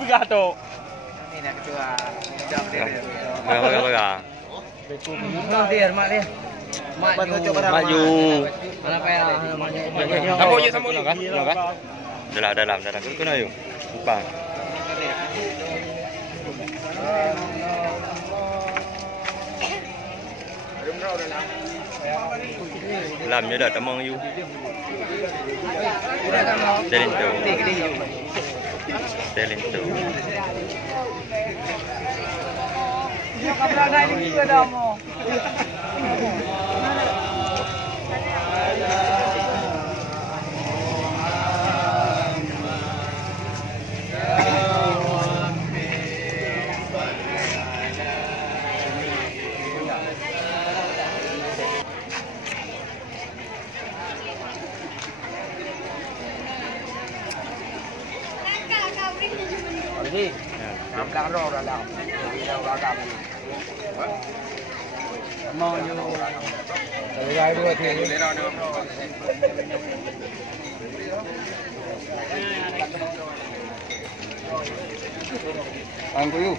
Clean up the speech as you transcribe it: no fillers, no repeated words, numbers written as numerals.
Begato. Ini nak ketua. Pegang. Dia, mak dia. Maju. Mana payah namanya? Sambung kan? Dalam. Kena yuk. Bang. Làm như là tấm mong yêu. Delin tu. Ini, nampak roh dalam. Mau you. Saya dua tiga. Angku you.